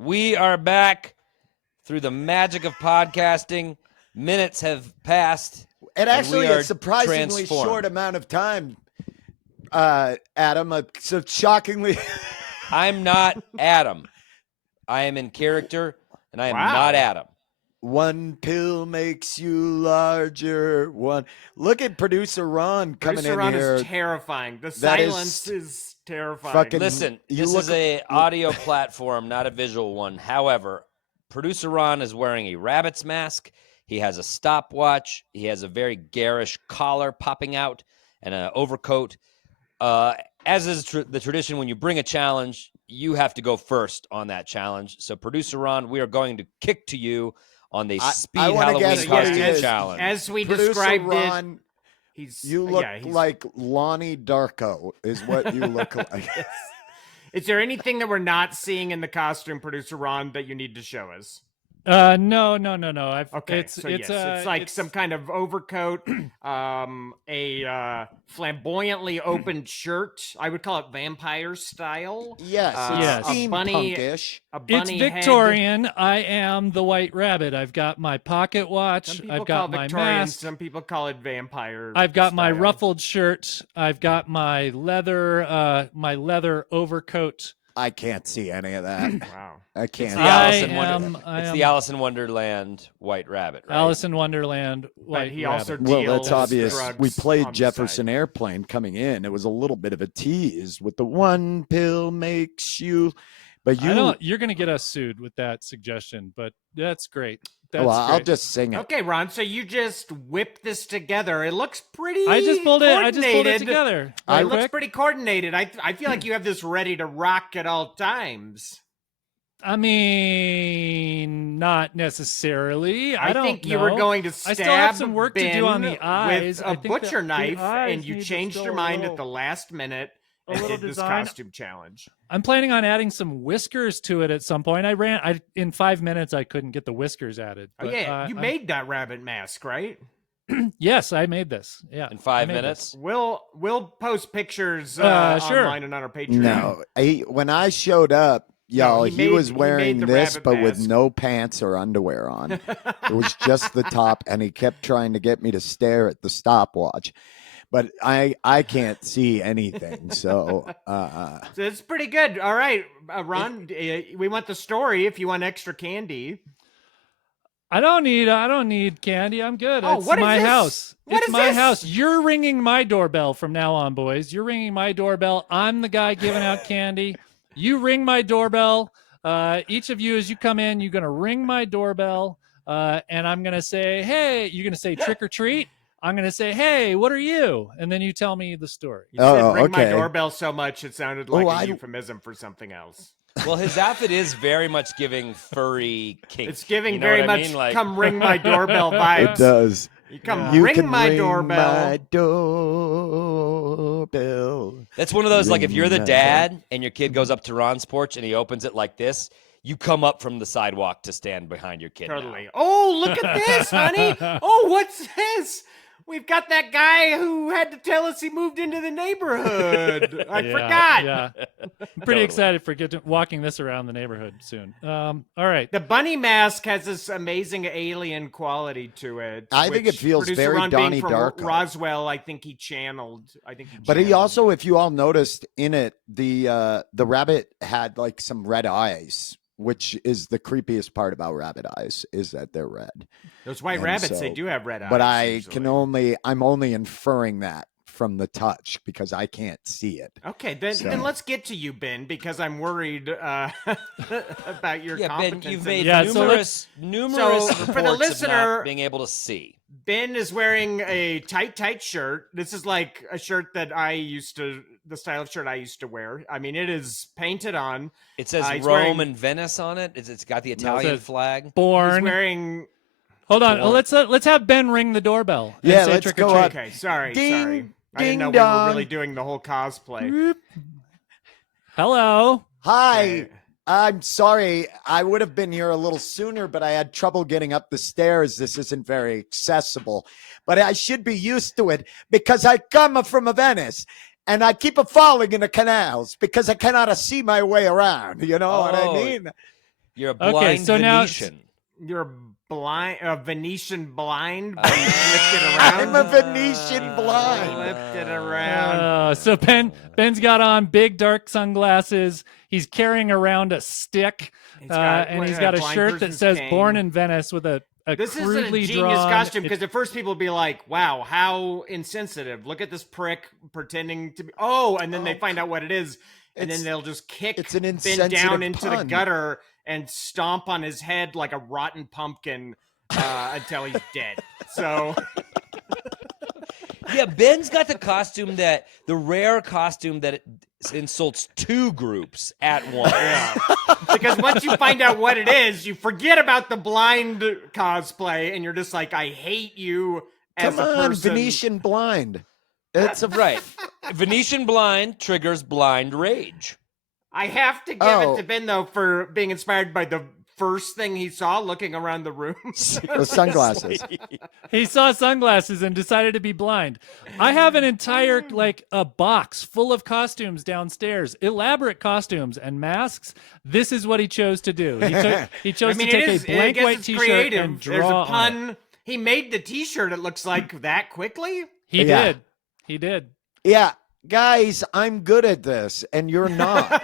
We are back through the magic of podcasting. Minutes have passed. It actually are a surprisingly transformed. short amount of time, Adam. So shockingly, I'm not Adam. I am in character, and I am Wow. not Adam. one pill makes you larger. Look at producer Ron coming Producer in Ron here. is terrifying. The That is silence is terrifying. fucking- Listen, You this look- is a audio platform, not a visual one. However, producer Ron is wearing a rabbit's mask. He has a stopwatch. He has a very garish collar popping out and an overcoat. As is the tradition, when you bring a challenge, you have to go first on that challenge. So, producer Ron, we are going to kick to you on the Speed wanna Halloween guess what he costume is. challenge. As we producer described Ron, you look he's like Lonnie Darko is what you look like. Is there anything that we're not seeing in the costume, producer Ron, that you need to show us? No. Okay, It's like some kind of overcoat, a flamboyantly opened shirt. I would call it vampire style. Yes, Yes. it's A bunny- steampunkish. A It's bunny head. Victorian. I am the White Rabbit. I've got my pocket watch. Some people I've call got it my Victorian. mask. Some people call it vampire. I've got my style. ruffled shirt. I've got my leather overcoat. I can't see any of that. Wow. I It's can't. the I Alice in am- Wonder. I It's am- the Alice in Wonderland White Rabbit, right? Alice in Wonderland. But White he Rabbit. also Well, deals that's obvious. drugs We played on the Jefferson side. Airplane coming in. It was a little bit of a tease with the one pill makes you. But You're going to get us sued with that suggestion, but that's great. That's well, I'll great. just sing it. Okay, Ron. So you just whipped this together. It looks pretty. I just pulled it coordinated. together. It Right, looks Rick? pretty coordinated. I feel like you have this ready to rock at all times. I mean, not necessarily. I don't think you know. were going to I stab still have some work to do on Ben the eyes. with I a think butcher the knife, eyes and you need to changed still your mind roll. at the last minute A and little did this design. costume challenge. I'm planning on adding some whiskers to it at some point. In 5 minutes I couldn't get the whiskers added. Oh but, yeah, you I'm- made that rabbit mask, right? Yes, I made this. Yeah. In I 5 made minutes. We'll post pictures Sure. online and on our Patreon. No, when I showed up, y'all, he he made- was he wearing made the this, rabbit but with mask. no pants or underwear on. It was just the top, and he kept trying to get me to stare at the stopwatch. But I can't see anything, so So it's pretty good. All right, Ron, we want the story if you want extra candy. I don't need candy. I'm good. Oh, it's what is my this? house. What It's is my this? house. You're ringing my doorbell from now on, boys. You're ringing my doorbell. I'm the guy giving out candy. You ring my doorbell. Each of you, as you come in, you're gonna ring my doorbell, and I'm gonna say, "Hey." You're gonna say trick or treat. I'm gonna say, "Hey, what are you?" And then you tell me the story. You said Oh, ring my okay. doorbell so much it sounded like Oh, a I- euphemism for something else. Well, his outfit is very much giving furry kink. It's giving You know very what I much mean? Like, come ring my doorbell vibes. it does. You come You ring can my ring doorbell. my doorbell. That's one of those, like, if you're the Ring my dad and your kid goes up to Ron's porch and he opens it like this, you come up from the sidewalk to stand behind your kid. now. Totally. Oh, look at this, honey. Oh, what's this? We've got that guy who had to tell us he moved into the neighborhood. I Yeah, forgot. Yeah, I'm pretty Totally. excited for walking this around the neighborhood soon. All right. The bunny mask has this amazing alien quality to it. I think which it feels producer very Ron being Donnie from Darko. Roswell, I think he channeled. But he also, if you all noticed in it, the rabbit had like some red eyes, which is the creepiest part about rabbit eyes, is that they're red. those white and rabbits, so- they do have red eyes. But I usually. I'm only inferring that from the touch because I can't see it. Okay, then So- let's get to you, Ben, because I'm worried about your Yeah, competence. Ben, you've in made Yeah, so numerous So, reports for the listener- of not being able to see. Ben is wearing a tight shirt. This is like a shirt that the style of shirt I used to wear. I mean, it is painted on. It says he's Rome wearing- and Venice on it. It's got the it Italian says- flag. He's Born. wearing. Hold on. Born. Let's have Ben ring the doorbell. and Yeah, say let's trick or go treat. up. Okay, sorry. Ding, I didn't know ding we were dong. really doing the whole cosplay. Hello. Hi. Okay. I'm sorry. I would have been here a little sooner, but I had trouble getting up the stairs. This isn't very accessible, but I should be used to it because I come from Venice and I keep falling in the canals because I cannot see my way around. You know what I Oh. mean? You're a Okay, blind so now- Venetian. You're a Venetian blind, but you flipped it around. I'm a Venetian blind. Flipped it around. So Ben's got on big dark sunglasses. He's carrying around a stick, and he's got a blind shirt that person's says cane. "Born in Venice" with a This is a crudely genius drawn. costume because at first people would be like, "Wow, how insensitive! Look at this prick pretending to be." Oh, and then they find out what it is, and then It's- they'll just kick it's an Ben insensitive down into the pun. gutter and stomp on his head like a rotten pumpkin until he's dead. So Yeah, Ben's got the rare costume that insults two groups at once. yeah, because once you find out what it is, you forget about the blind cosplay, and you're just like, "I hate you as Come a on, person." Venetian blind. It's a Right. Venetian blind triggers blind rage. I have to give Oh. it to Ben though for being inspired by the first thing he saw looking around the room. the sunglasses. He saw sunglasses and decided to be blind. I have an entire a box full of costumes downstairs, elaborate costumes and masks. This is what he chose to do. He chose to take a blank I guess white it's T-shirt creative. and There's a draw on it. pun. He made the T-shirt. It looks like that quickly. He Yeah. did. He did. Yeah, guys, I'm good at this, and you're not.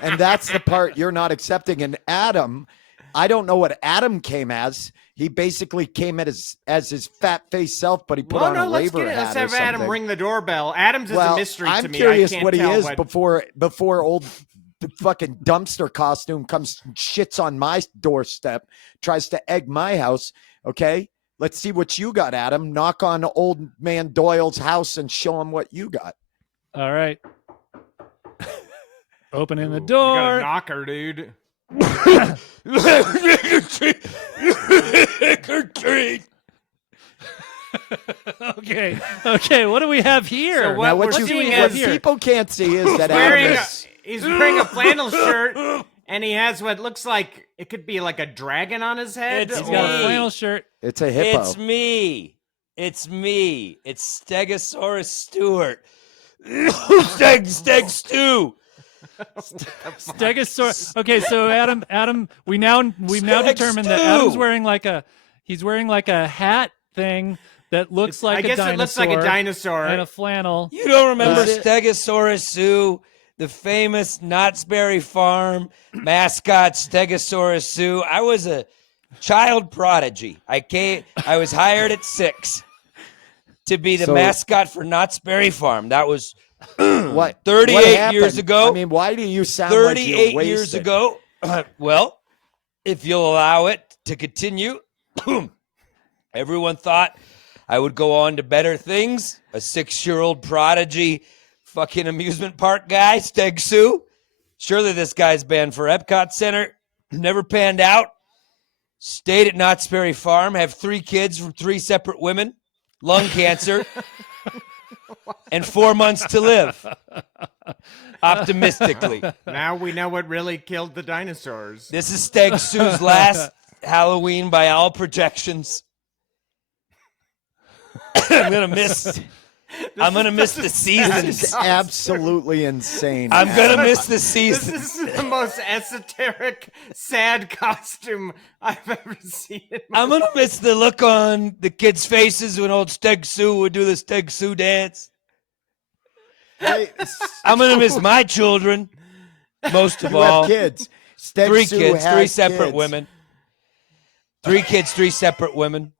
And that's the part you're not accepting. And Adam, I don't know what Adam came as. He basically came as his fat face self, but he put on a let's labor get it. hat Let's or have Adam something. ring the doorbell. Adam's is Well, a mystery I'm to me. curious I can't what he tell is what... before old fucking dumpster costume comes and shits on my doorstep, tries to egg my house. Okay, let's see what you got, Adam. Knock on old man Doyle's house and show him what you got. All right. Opening the You got a door. knocker, dude. Okay. Okay. What do we have here? So what Now, we're what seeing what is people can't see is that wearing Adam a, is he's wearing a flannel shirt, and he has what looks like it could be like a dragon on his head. It's He's got a me. flannel shirt. it's a hippo. It's me. It's me. It's Stegosaurus Stewart. Steg Stew. Stegosaurus. Okay, so Adam, we've now determined that Adam's wearing like a hat thing that looks like I a guess dinosaur. it looks like a dinosaur. and a flannel. You don't remember Is it- Stegosaurus Sue, the famous Knott's Berry Farm mascot Stegosaurus Sue? I was a child prodigy. I was hired at 6 to be the So- mascot for Knott's Berry Farm. That was what 38 what years happened? ago. I mean, why do you sound like 38 you're years wasted? ago. Well, if you'll allow it to continue, everyone thought I would go on to better things. A 6-year-old prodigy, fucking amusement park guy, Steg Sue. Surely this guy's banned for Epcot Center. Never panned out. Stayed at Knott's Berry Farm. Have 3 kids from 3 separate women. Lung cancer. And 4 months to live. Optimistically. Now we know what really killed the dinosaurs. This is Steg Sue's last Halloween by all projections. I'm gonna miss the This seasons. is absolutely insane. I'm gonna Adam. miss the This season. is the most esoteric, sad costume I've ever seen. In my I'm gonna miss the look on the kids' faces when old Steg Sue would do the Steg Sue dance. Hey, I'm gonna miss my children most of you have all. kids. Steg 3 Sue kids, has 3 separate kids. women. 3 kids, 3 separate women.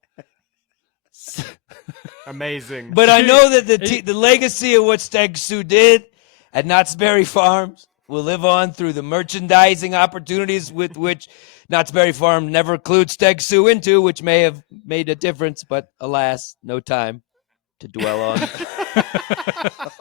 Amazing. But I know that the legacy of what Steg Sue did at Knott's Berry Farms will live on through the merchandising opportunities with which Knott's Berry Farm never clued Steg Sue into, which may have made a difference, but alas, no time to dwell on.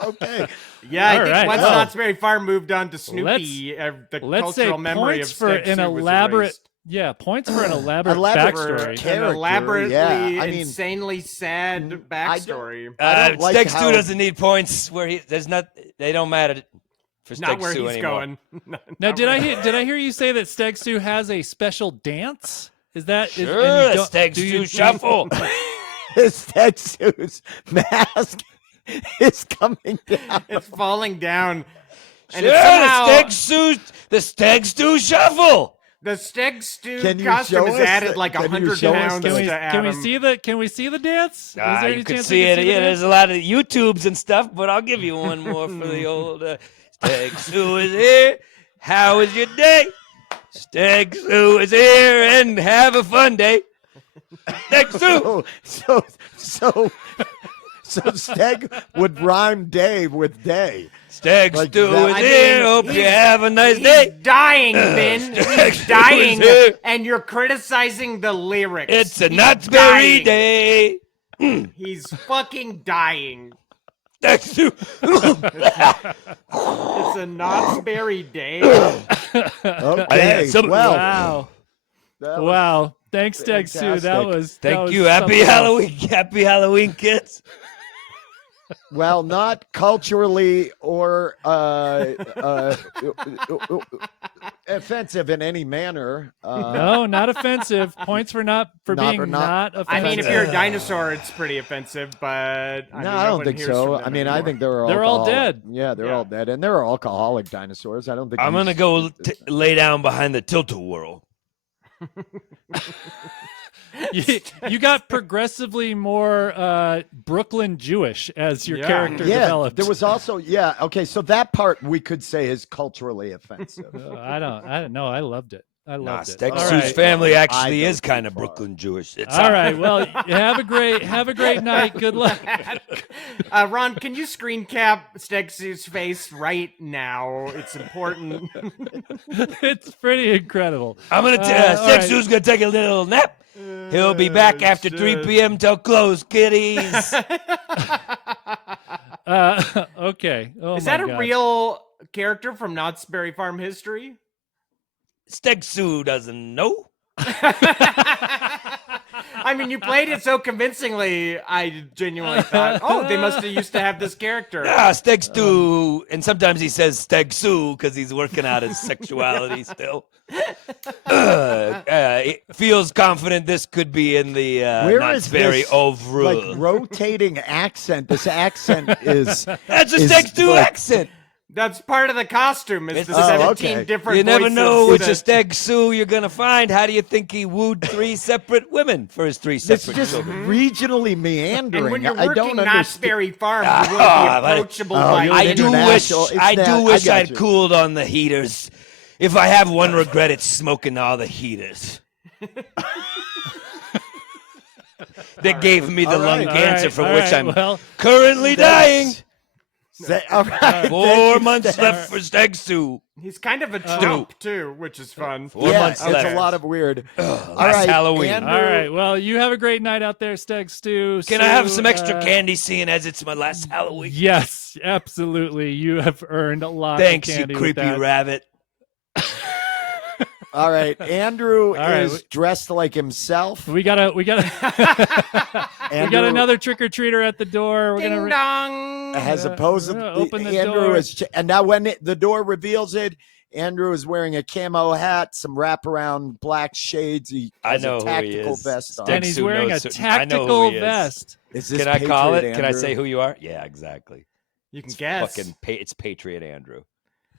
Okay. yeah, I All think right, once well, Knott's Berry Farm moved on to Snoopy, the Let's say cultural memory of points for Steg an Sue was elaborate. erased. Yeah, points for an elaborate Elaborate backstory. An character, elaborately, yeah. I mean, insanely sad backstory. I don't like Steg how- Sue doesn't need points where they don't matter for Not Steg where Sue he's anymore. going. Now, Not did where- did I hear you say that Steg Sue has a special dance? Is that Sure, and you the Steg do you- Sue shuffle. Steg Sue's mask is coming down. It's falling down. And Sure, it's somehow, the Steg Sue shuffle. The Steg Stew Can you costume show has us added the- like can you 100 show us pounds the- to Can Adam. we see the dance? Is there any You can chance see we it. can see the Yeah, dance? there's a lot of YouTubes and stuff, but I'll give you one more for the old Steg Sue is here. How is your day? Steg Sue is here, and have a fun day. Steg Sue. So Steg would rhyme Dave with day. Steg Like Stew that. is I here. mean, Hope you he's- have a nice He's day. dying, Ben. Steg He's Stew dying, is here. and you're criticizing the lyrics. It's a He's Knott's Berry dying. day. He's fucking dying. Steg Stew. It's a Knott's Berry day. Okay. some- well, Wow. that was- Wow. Thanks, Steg Sue. That fantastic. was Thank that was you. Happy something else. Halloween. Happy Halloween, kids. well, not culturally or offensive in any manner. No, not offensive. Points for Not being for not I offensive. mean, if you're a dinosaur, it's pretty offensive, but I No, mean, I no don't one think hears so. from I them mean, I anymore. think they're They're all alcoholic. dead. Yeah, they're Yeah. all dead, and there are alcoholic dinosaurs. I don't think I'm you gonna go lay down behind the tilt-a-whirl. you got progressively more Brooklyn Jewish as your Yeah. character Yeah, developed. there was also okay. So that part we could say is culturally offensive. I don't know. I loved it. I Nah, loved it. Steg All Sue's right. family I actually go is too kind of far. Brooklyn Jewish. It's All right. Well, have a great night. Good luck. Ron, can you screen cap Stegsu's face right now? It's important. It's pretty incredible. I'm gonna. all Steg right. Sue's gonna take a little nap. He'll be back after 3 p.m. till close, kiddies. Okay. Oh Is my that a God. real character from Knott's Berry Farm history? Steg Sue doesn't know. I mean, you played it so convincingly, I genuinely thought, oh, they must have used to have this character. Ah, Steg Stew, and sometimes he says Steg Sue because he's working out his sexuality still. It feels confident this could be in the Where not is very this, over. like rotating accent? This accent is That's a is Steg Stew like- accent. That's part of the costume, is the It's- 17 okay. different You never voices know which that- Steg Sue you're gonna find. How do you think he wooed 3 separate women for his 3 it's separate just children? regionally meandering. And when you're I working don't Knott's understand. Berry Farm, you Ah, will but- be approachable Oh, by you're I an do wish international- it's I not- do I wish got I'd you. cooled on the heaters. If I have one regret, it's smoking all the heaters. That gave me the All lung right. cancer from which I'm well, currently dying. All right. 4 months left for Steg Sue. He's kind of a Trump, too, which is fun. 4 Yeah, months it's left. a lot of weird. Last right, Halloween. Andrew- all right. Well, you have a great night out there, Steg Stew. Can I have Sue, some extra candy seeing as it's my last Halloween? Yes, absolutely. You have earned a lot Thanks, of you candy with creepy that. rabbit. All right, Andrew right, is dressed like himself. We got we got Andrew, another trick or treater at the door. We're Ding gonna dong! as opposed to open the Andrew door. is, and now when the door reveals it, Andrew is wearing a camo hat, some wraparound black shades. He I has know a who he tactical is. vest on. Steg and he's Sue wearing a knows who- I know who tactical he is. vest. Is this Can I call it? Patriot Can I Andrew? say who you are? Yeah, exactly. You can It's guess. fucking it's Patriot Andrew.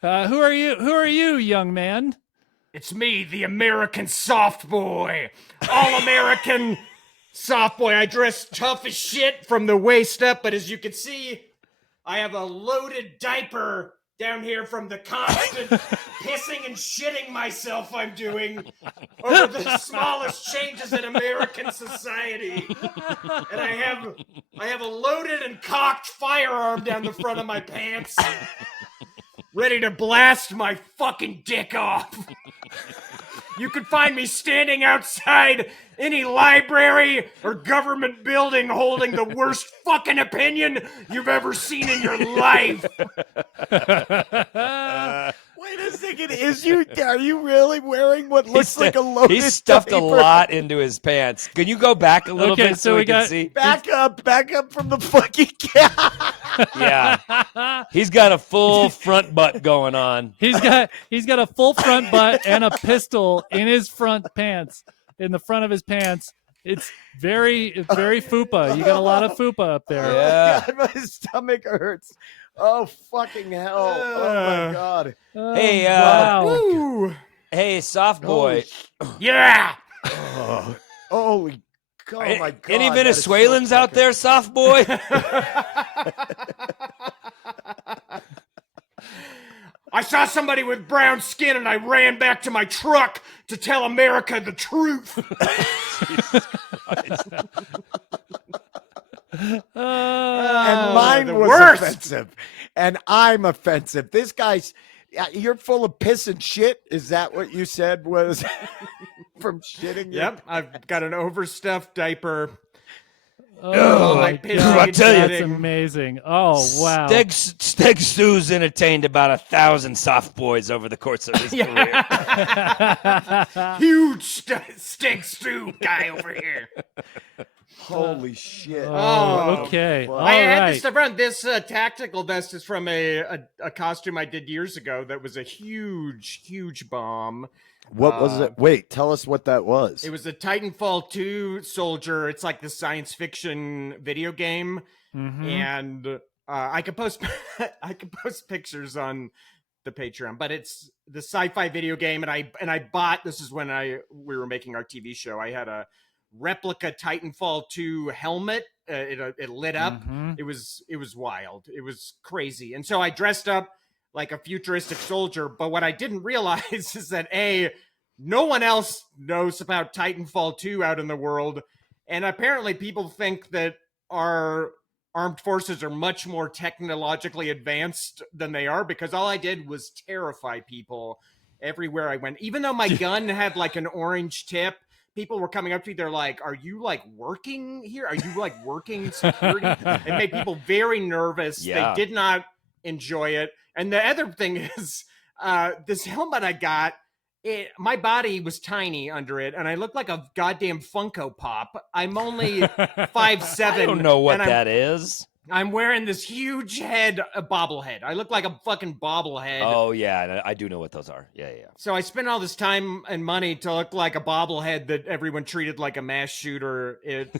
Who are you? Who are you, young man? It's me, the American soft boy. All-American soft boy. I dress tough as shit from the waist up, but as you can see, I have a loaded diaper down here from the constant pissing and shitting myself I'm doing over the smallest changes in American society. And I have a loaded and cocked firearm down the front of my pants, ready to blast my fucking dick off. You can find me standing outside any library or government building holding the worst fucking opinion you've ever seen in your life. Wait a second, are you really wearing what looks like a loaded He stuffed a diaper? lot into his pants. Can you go back a little Okay, bit so so we we can got- see? Back up from the fucking cat. Yeah, he's got a full front butt going on. He's got a full front butt and a pistol in his front pants, in the front of his pants. It's very fupa. You got a lot of fupa up there. Yeah. God, my stomach hurts. Oh fucking hell! Oh my god! Oh, Hey, wow. Woo. Hey, soft boy. Yeah. Oh, holy, oh my God. Any that is so Venezuelans out fucking- there, soft boy? I saw somebody with brown skin and I ran back to my truck to tell America the truth. And Oh, mine the was worst. offensive. And I'm offensive. This guy's, you're full of piss and shit. Is that what you said was from shitting? your- Yep, I've got an overstuffed diaper. oh my my pissing God, I tell you. that's amazing. Oh wow. Steg Sue's entertained about 1,000 soft boys over the course of his career. Huge steak stew guy over here. Holy shit. Oh, okay. fuck. All I had right. this stuff around. This tactical vest is from a costume I did years ago that was a huge bomb. What was it? Wait, tell us what that was. It was a Titanfall 2 soldier. It's like the science fiction video game. Mhm. And I could post I could post pictures on the Patreon, but it's the sci-fi video game, and I bought, this is when we were making our TV show. I had a replica Titanfall 2 helmet. It lit up. Mhm. It was wild. It was crazy. And so I dressed up like a futuristic soldier, but what I didn't realize is that no one else knows about Titanfall 2 out in the world, and apparently people think that our armed forces are much more technologically advanced than they are, because all I did was terrify people everywhere I went. Even though my gun had like an orange tip, people were coming up to me. They're like, "Are you like working here? Are you like working security?" It made people very nervous. Yeah. They did not enjoy it. And the other thing is, this helmet I got, my body was tiny under it, and I looked like a goddamn Funko Pop. I'm only 5'7". I don't know what and that is. I'm wearing this huge head, a bobblehead. I look like a fucking bobblehead. Oh, yeah. I do know what those are. Yeah. So I spent all this time and money to look like a bobblehead that everyone treated like a mass shooter. It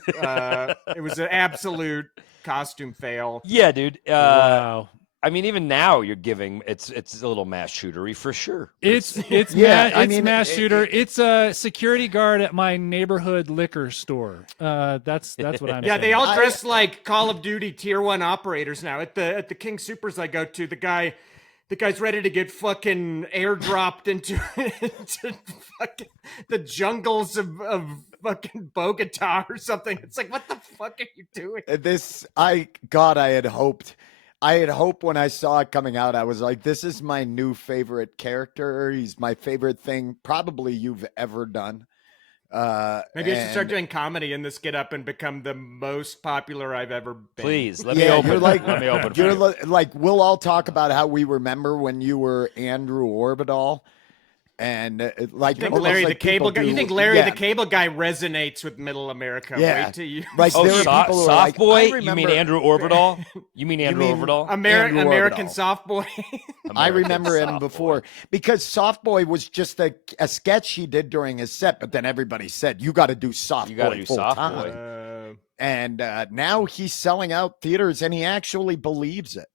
was an absolute costume fail. Yeah, dude. Wow. I mean, even now you're giving it's a little mass shootery for sure. It's Yeah, I it's mean, mass shooter. It's a security guard at my neighborhood liquor store. That's what I'm Yeah, saying. they all dress like Call of Duty Tier 1 operators now. At the King Supers I go to, the guy's ready to get fucking airdropped into fucking the jungles of fucking Bogota or something. It's like, what the fuck are you doing? I had hoped when I saw it coming out, I was like, this is my new favorite character. He's my favorite thing probably you've ever done. Maybe I should start doing comedy in this get up and become the most popular I've ever been. Please let me Yeah, open. you're like, let me open. for you're you. like, we'll all talk about how we remember when you were Andrew Orbital. And like, You think almost Larry like the Cable people Guy? You do- think Larry yeah, the Cable Guy resonates with Middle America? Yeah. Wait till you. Like, Oh, there are people who are soft like, boy? I You mean remember- Andrew Orbital? You mean Andrew mean Orbital? Andrew American Orbital. soft boy. I American remember him Soft before Boy. because Soft Boy was just a sketch he did during his set, but then everybody said, you got to do Soft You Boy gotta do full Soft time. Boy. And now he's selling out theaters and he actually believes it.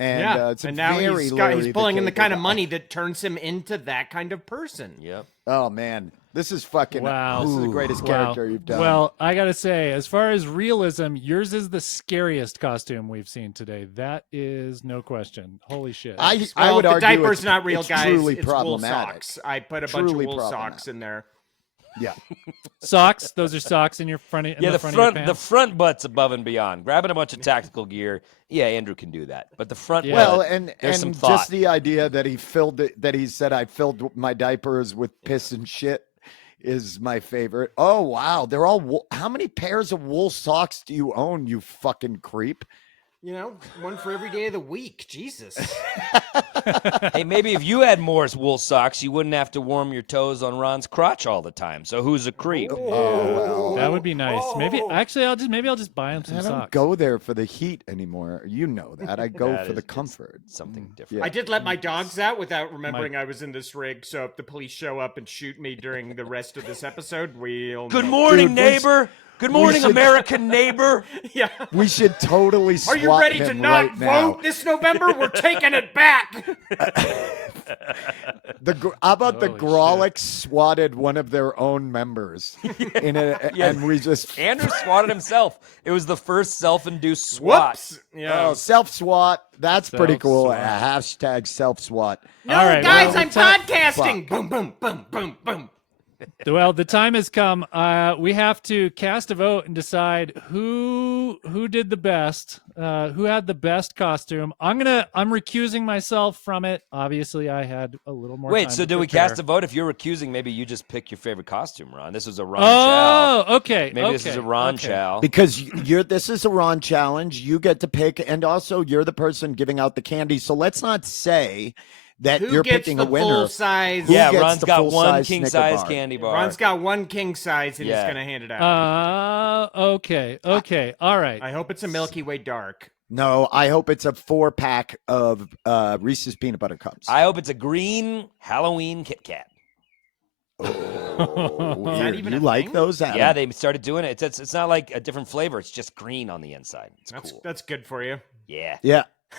And yeah, it's and now very he's Larry the pulling in the Cable kind of Guy. money that turns him into that kind of person. Yep. Oh man, this is fucking. Wow. This is the greatest Wow. character you've done. Well, I gotta say, as far as realism, yours is the scariest costume we've seen today. That is no question. Holy shit. I Well, would the argue diaper's it's, not real, it's guys. Truly It's wool problematic. socks. I put a bunch of Truly wool problematic. socks in there. Yeah. Socks. Those are socks in your front. In Yeah, the front of your the pants? front butt's above and beyond. Grabbing a bunch of tactical gear. Yeah, Andrew can do that. But the front Yeah. Well, butt, and there's some and thought. just the idea that he said I filled my diapers with piss and shit is my favorite. Oh wow, they're all wool. How many pairs of wool socks do you own, you fucking creep? You know, one for every day of the week. Jesus. Hey, maybe if you had more wool socks, you wouldn't have to warm your toes on Ron's crotch all the time. So who's a creep? Oh, That would be nice. Maybe actually, I'll just buy him some I don't socks. go there for the heat anymore. You know that. I go That for the is- it's comfort. Something different. Yeah. I did let my dogs out without remembering I was in this rig, so if the police show up and shoot me during the rest of this episode, we'll Good know. morning, Dude, neighbor. Good morning, should- American neighbor. Yeah. We should totally Are swap you ready to him not right now. vote this November? We're taking it back. How about the Holy Grolics swatted one of their own members in a, Yeah. and we just Andrew swatted himself. It was the first self-induced swat. Whoops. Yeah. self swat. That's pretty cool. Self-swat. Hashtag self swat. No, All right, guys, well, I'm podcasting. Boom, boom, boom, boom, boom. Well, the time has come. We have to cast a vote and decide who did the best, who had the best costume. I'm recusing myself from it. Obviously, I had a little more. Wait, time so to do we prepare. cast a vote? If you're recusing, maybe you just pick your favorite costume, Ron. This was a Ron Chow. Oh, okay. Maybe this is a Ron okay. Chow. Because this is a Ron challenge. You get to pick, and also you're the person giving out the candy. So let's not say that Who you're gets picking the a winner. full size? Who Yeah, gets Ron's the got one full-size king-size Snicker bar? candy bar. Ron's got one king size, and he's Yeah. going to hand it out. Okay. All right. I hope it's a Milky Way Dark. No, I hope it's a 4-pack of Reese's peanut butter cups. I hope it's a green Halloween Kit Kat. Is that even you a like thing? those? Adam? Yeah, they started doing it. It's not like a different flavor. It's just green on the inside. It's cool. That's good for you. Yeah.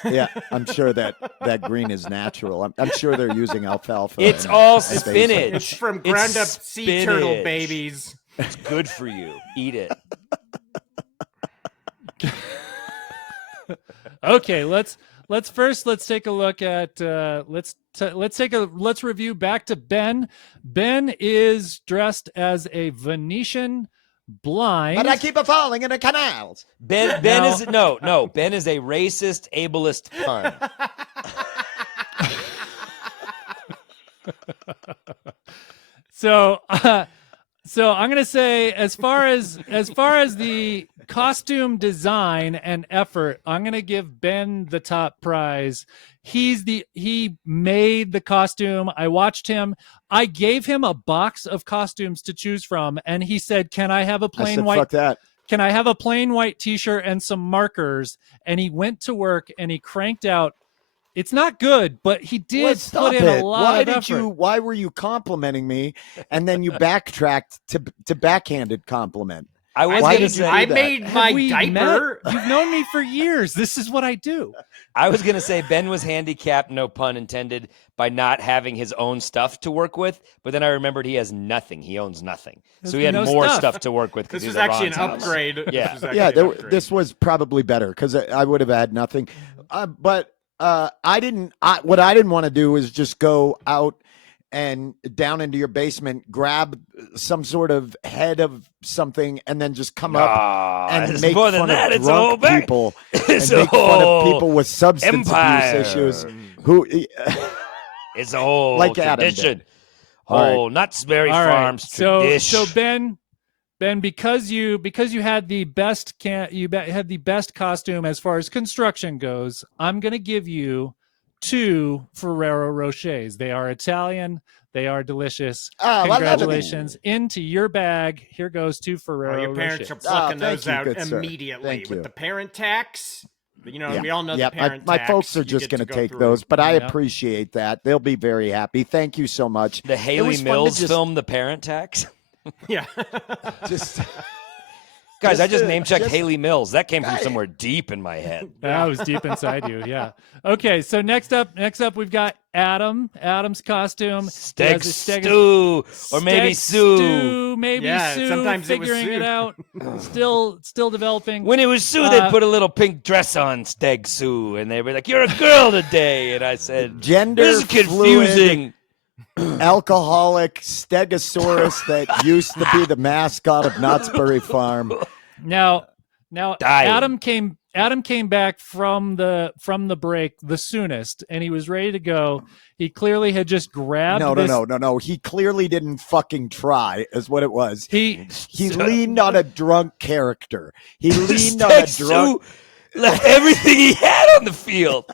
Yeah, I'm sure that green is natural. I'm sure they're using alfalfa. It's and all space. spinach. It's from It's ground up sea turtle spinach. babies. It's good for you. Eat it. Okay, let's take a look at let's review back to Ben. Ben is dressed as a Venetian blind. But I keep a falling in the canals. Ben Now- is no. Ben is a racist, ableist pun. So I'm gonna say as far as the costume design and effort, I'm gonna give Ben the top prize. He made the costume. I watched him. I gave him a box of costumes to choose from, and he said, "Can I have a I plain said, white? fuck that. Can I have a plain white T-shirt and some markers?" And he went to work and he cranked out. It's not good, but he did Well, stop put in it. a lot Why of did effort. Why were you complimenting me, and then you backtracked to backhanded compliment? I was Why gonna did you say do I that? made Have my we diaper. met? You've known me for years. This is what I do. I was gonna say Ben was handicapped, no pun intended, by not having his own stuff to work with. But then I remembered he has nothing. He owns nothing, so he had no more stuff. stuff to work with. 'cause This he's was at actually an Ron's house. upgrade. Yeah. This was actually Yeah, an upgrade. this was probably better because I would have had nothing. But I didn't. What I didn't want to do is just go out and down into your basement, grab some sort of head of something, and then just come up Ah, and it's make more than fun that. of It's a whole drunk back. people and It's a make fun of whole people with substance empire. abuse issues. Who? It's a whole Like Adam did. tradition. All right. Whole Knott'sberry All right. Farms So tradition. Ben, because you had the best had the best costume as far as construction goes, I'm gonna give you 2 Ferrero Rochers. They are Italian. They are delicious. Oh, I love it. Congratulations. Into your bag. Here goes 2 Ferrero Oh, your parents are Rochers. plucking thank those you, out good sir. immediately Thank with you. the parent tax. You know, Yeah. we all know Yeah, the parent my tax. folks are you just get going to go take through. those, but I Yep. appreciate that. They'll be very happy. Thank you so much. the Haley was fun to Mills just- film, The Parent Tax. Yeah. Just Guys, I just to- name checked just- Haley Mills. That came from Hey. somewhere deep in my head. That was deep inside you. Yeah. Okay. So next up, we've got Adam. Adam's costume. He Steg has a steg- stew, or maybe Steg Sue. stew, maybe Yeah, Sue. sometimes it was figuring it Sue. out. Still developing. When it was Sue, they'd Uh, put a little pink dress on Steg Sue, and they'd be like, "You're a girl today," and I said, gender "This is confusing." alcoholic stegosaurus that used to be the mascot of Knott's Berry Farm. Now Dying. Adam came back from the break the soonest, and he was ready to go. He clearly had just grabbed. No. He clearly didn't fucking try, is what it was. He He leaned on a drunk character. He leaned on a Steg drunk. Sue left everything he had on the field.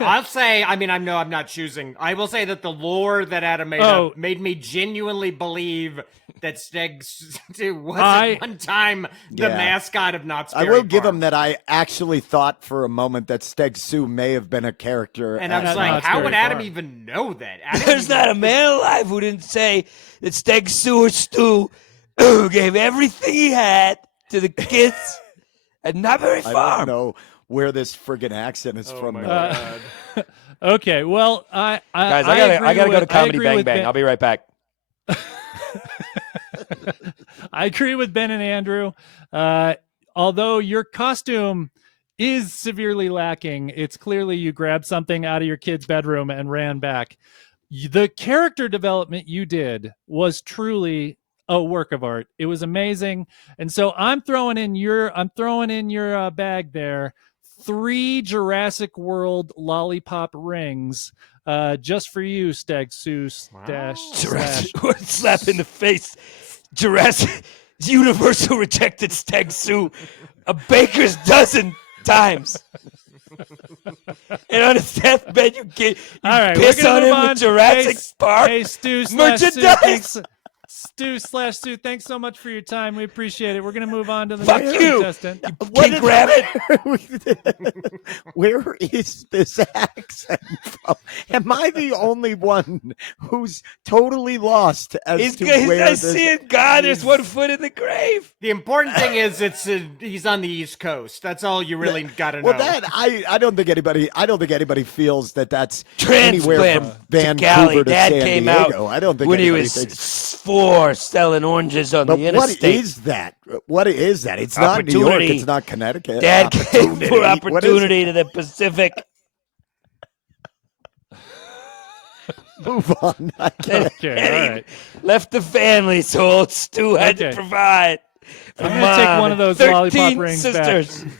I'll say, I mean, I'm not choosing. I will say that the lore that Adam made Oh. up made me genuinely believe that Steg Sue was I- at one time the Yeah. mascot of Knott's I Berry will give Farm. him that. I actually thought for a moment that Steg Sue may have been a character. And I was At like, Knott's how Berry would Adam Farm. even know that? Adam There's even- not a man alive who didn't say that Steg Sue or Stu gave everything he had to the kids at Nutbury I Farm. don't know where this friggin' accent is Oh from. my though. God. Okay, well, I Guys, I I gotta go to Comedy agree Bang with Bang. Ben- I'll be right back. I agree with Ben and Andrew. Although your costume is severely lacking, it's clearly you grabbed something out of your kid's bedroom and ran back. The character development you did was truly a work of art. It was amazing, and so I'm throwing in your bag there 3 Jurassic World lollipop rings. Just for you, Steg Seuss dash slash. Jurassic slap in the face. Jurassic Universal rejected Steg Sue a baker's dozen times. And on his deathbed, you All right, we're piss gonna on move him on. with Jurassic Hey, Park. Hey, Stu slash Sue, merchandise. thanks. Stu slash Sue, thanks so much for your time. We appreciate it. We're gonna move on to the Fuck next you. contestant. King Rabbit. Where is this accent from? Am I the only one who's totally lost as He's to where this? seeing God. There's one foot in the grave. The important thing is he's on the East Coast. That's all you really got to know. Well, that I don't think anybody feels that that's Transplant anywhere from to Vancouver Cali. to Dad San came Diego. out I don't think when he anybody was thinks. 4 selling oranges on But the what interstate. is that? What is that? It's not New York. Opportunity. It's not Connecticut. Dad came for What is it? opportunity to the Pacific. Move on. I can't. Okay, And all he right. left the family, so old Stu had to Okay. provide. For I'm gonna take Mom one and of those 13 lollipop rings sisters. back.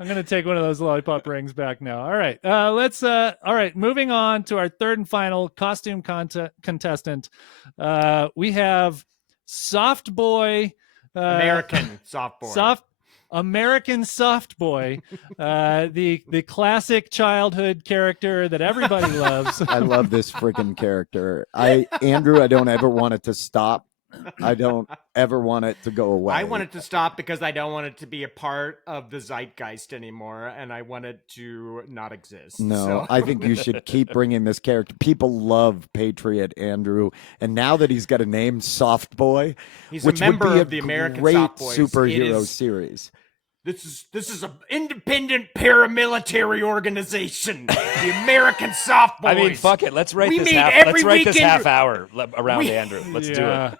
I'm gonna take one of those lollipop rings back now. All right, let's. All right, moving on to our third and final costume contestant. We have Soft Boy, American soft boy. American Soft Boy, the classic childhood character that everybody loves. I love this freaking character. Andrew, I don't ever want it to stop. I don't ever want it to go away. I want it to stop because I don't want it to be a part of the zeitgeist anymore, and I want it to not exist. No, So- I think you should keep bringing this character. People love Patriot Andrew, and now that he's got a name, Soft Boy, He's a which member would be of the a American great Soft Boys. It superhero is- series. This is an independent paramilitary organization, the American Soft Boys. I mean, fuck it. Let's write We this meet half. every Let's write this weekend- half hour around We- Andrew. Let's do Yeah. it.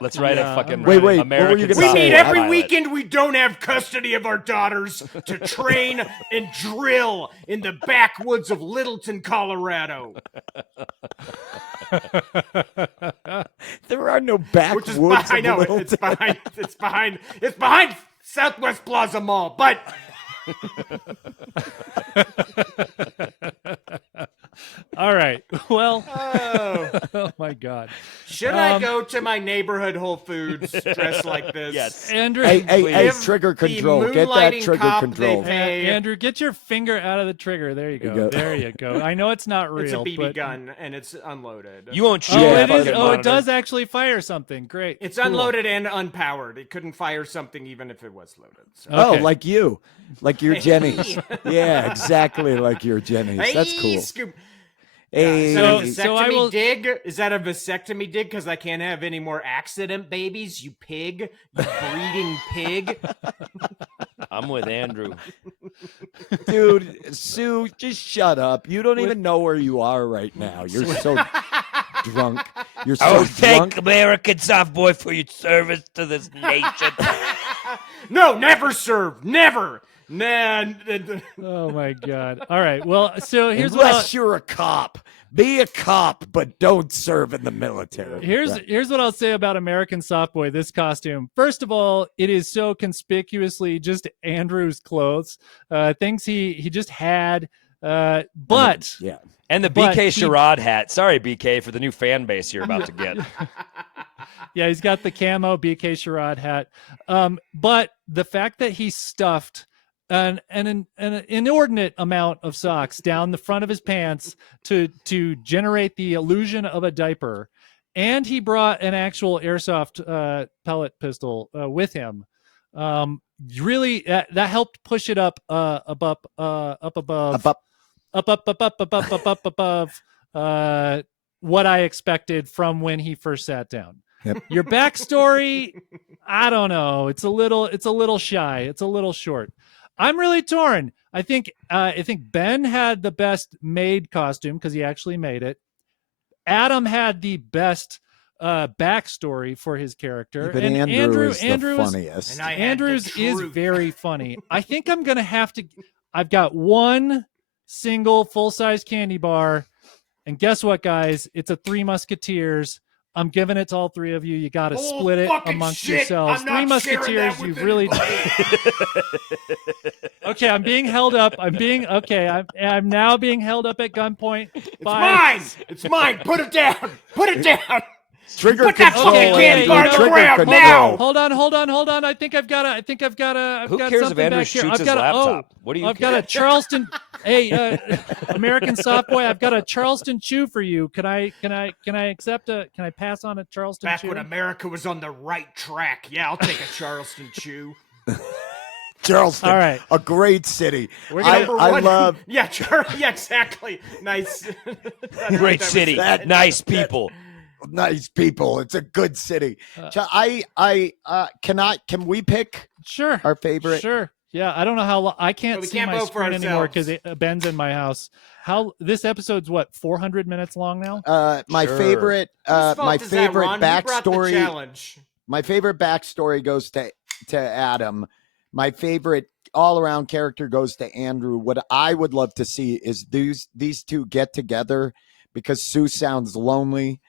Let's write Yeah, a fucking I'm ready. Wait, what were you American gonna We say? meet Soft every pilot. weekend. We don't have custody of our daughters to train and drill in the backwoods of Littleton, Colorado, There are no which is backwoods. behind. I of know Littleton. it's behind Southwest Plaza Mall, but. All right. Well, Oh. oh my God, Should I go to my neighborhood Whole Foods dressed like this? Yes. Andrew. Hey, Give trigger the control. Get that moonlighting trigger cop control. they pay- Andrew, get your finger out of the trigger. There you There go. you go. There you go. I know it's not real. It's a BB but... gun and it's unloaded. You won't shoot Oh, that it is. fucking Oh, it monitor. does actually fire something. Great. It's Cool. unloaded and unpowered. It couldn't fire something even if it was loaded. So. Okay. Oh, like you. Like your Jenny's. Yeah, exactly like your Jenny's. That's Hey, cool. Scoop. Hey, Is that a So I vasectomy will- dig? Is that a vasectomy dig? Because I can't have any more accident babies, you pig. You breeding pig. I'm with Andrew. dude, Sue, just shut up. You don't even know where you are right now. You're so drunk. You're I so will drunk. thank American Soft Boy for your service to this nation. No, never serve. Never. Nah. Oh my God. All right. Well, so here's what. Unless you're a cop. Be a cop, but don't serve in the military. Here's what I'll say about American Soft Boy, this costume. First of all, it is so conspicuously just Andrew's clothes, things he just had. But yeah. And the But BK he- Sherrod hat. Sorry, BK, for the new fan base you're about to get. yeah, he's got the camo BK Sherrod hat. But the fact that he stuffed an inordinate amount of socks down the front of his pants to generate the illusion of a diaper and he brought an actual airsoft pellet pistol with him. Really, that helped push it up above what I expected from when he first sat down. Yep. Your backstory, I don't know. It's a little shy. It's a little short. I'm really torn. I think Ben had the best made costume because he actually made it. Adam had the best backstory for his character, But and Andrew is Andrew the is funniest. And I had Andrews the is truth. very funny. I think I'm gonna have to. I've got one single full-size candy bar, and guess what, guys? It's a Three Musketeers. I'm giving it to all three of you. You got to Oh, split it fucking amongst shit. yourselves. I'm not Three sharing that Musketeers. with You've really. Okay, I'm being held up. I'm now being held up at gunpoint. It's mine. It's mine. Put it down. Put it down. Trigger Put that control. fucking candy bar Andrew, on the trigger ground control. now. Hold on. I think I've got Who got cares if something Andrew back here. shoots I've his got laptop? What do you I've care? got a Charleston. Hey, American soft boy. I've got a Charleston chew for you. Can I accept a? Can I pass on a Charleston Back chew? when America was on the right track. Yeah, I'll take a Charleston chew. Charleston. All right. A great city. We're gonna- I love. Yeah, yeah, exactly. Nice. Great city, that. nice people. Nice people. It's a good city. Can we pick Sure. our favorite? Sure. Yeah, I don't know how long. I can't we see can't my vote for screen anymore ourselves. because Ben's in my house. This episode's what, 400 minutes long now? My Sure. favorite. Whose fault My is that, favorite Ron? You brought the backstory. challenge. My favorite backstory goes to Adam. My favorite all-around character goes to Andrew. What I would love to see is these two get together because Sue sounds lonely.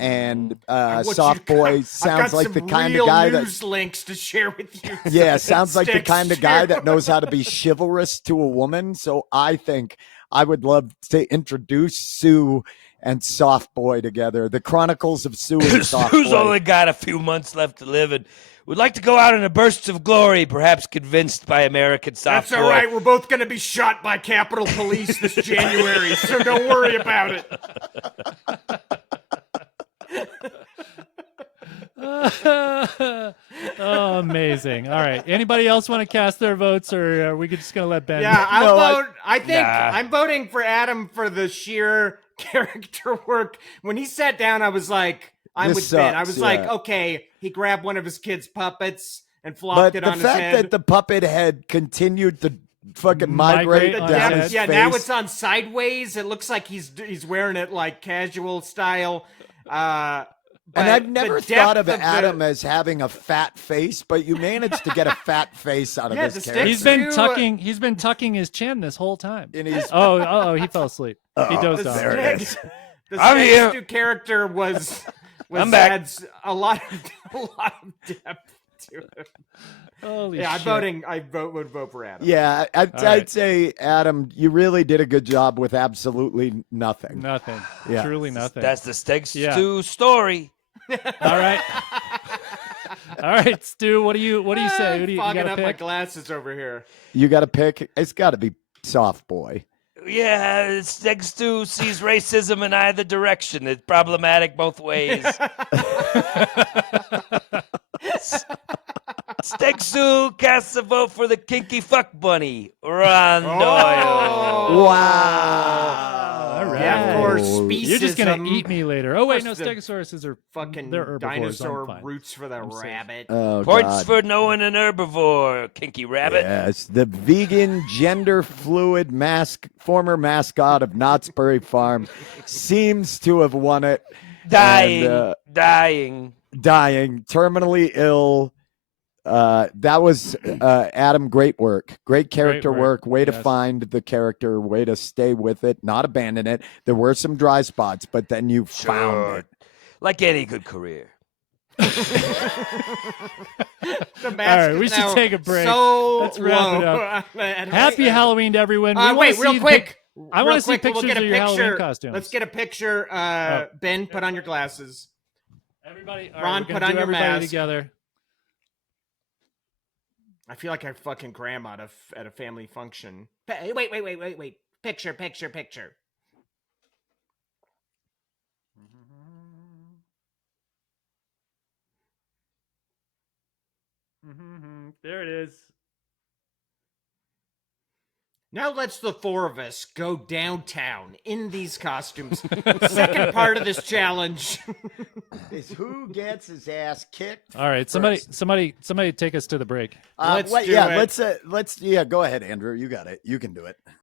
And I want you Soft to Boy I've sounds got like some the kind real of guy news links to share with you. yeah, sounds like the Sticks kind of guy too. that knows how to be chivalrous to a woman. So I think I would love to introduce Sue and Soft Boy together. The Chronicles of Sue and Soft Sue's Boy. only got a few months left to live and would like to go out in a burst of glory, perhaps convinced by American soft That's all right. We're both going to be shot by Capitol Police this January, so don't worry about it. Oh, amazing. All right. Anybody else want to cast their votes, or are we just going to let Ben? Yeah, I'll No, vote. I think Nah. I'm voting for Adam for the sheer character work. When he sat down, I was like, I'm This with Ben. I sucks, was like, yeah. okay, he grabbed one of his kids' puppets and But flopped it the on his fact head. that the puppet head continued to fucking Migrate migrate on down his his yeah, face. now it's on sideways. It looks like he's wearing it like casual style. And but I've never the thought of depth Adam the- as having a fat face, but you managed to get a fat face out of Yeah, this the character. sticks- He's been tucking his chin this whole time. And he's Oh, he fell asleep. He dozed the off. there it is. The I'm here. Stu character was I'm back. adds a lot of depth to it. Holy Yeah, shit. I would vote for Adam. Yeah, I'd right. say, Adam, you really did a good job with absolutely nothing. Nothing. Yeah. Truly nothing. That's the Stakes Yeah. 2 story. All right. All right, Stu, what do you say? Who do you Fogging got up to my pick? glasses over here. You got to pick. It's got to be Soft Boy. Yeah, Stakes 2 sees racism in either direction. It's problematic both ways. Stakes 2 casts a vote for the kinky fuck bunny, Ron Doyle. Wow. All right. Yeah, of course. Oh. Speciesism. You're just gonna eat me later. Oh wait, no, course the Stegosauruses are Fucking they're herbivores. I'm dinosaur fine. roots for the I'm safe. rabbit. Oh, Points God. for knowing an herbivore, kinky rabbit. Yes, the vegan, gender fluid former mascot of Knott's Berry Farm, seems to have won it. Dying, And, dying. dying, terminally ill. That was Adam. Great work, great character work. work. Way to Yes. find the character. Way to stay with it, not abandon it. There were some dry spots, but then you found Sure. it. Like any good career. The mask All right, we is should now take a break. So Let's wrap it low. Happy Halloween to everyone. We wanna Wait, real see quick. I want Real to see quick, we'll pictures get a of your Halloween picture. costumes. Let's get a picture. Ben, put on your glasses. everybody. All Ron, we're gonna put on do your everybody mask. together. I feel like I fucking grandma at a family function. Wait. Picture. There it is. Now let's the four of us go downtown in these costumes. Second part of this challenge. Is who gets his ass kicked? All right, first. somebody take us to the break. Let's do yeah, it. let's go ahead, Andrew. You got it. You can do it.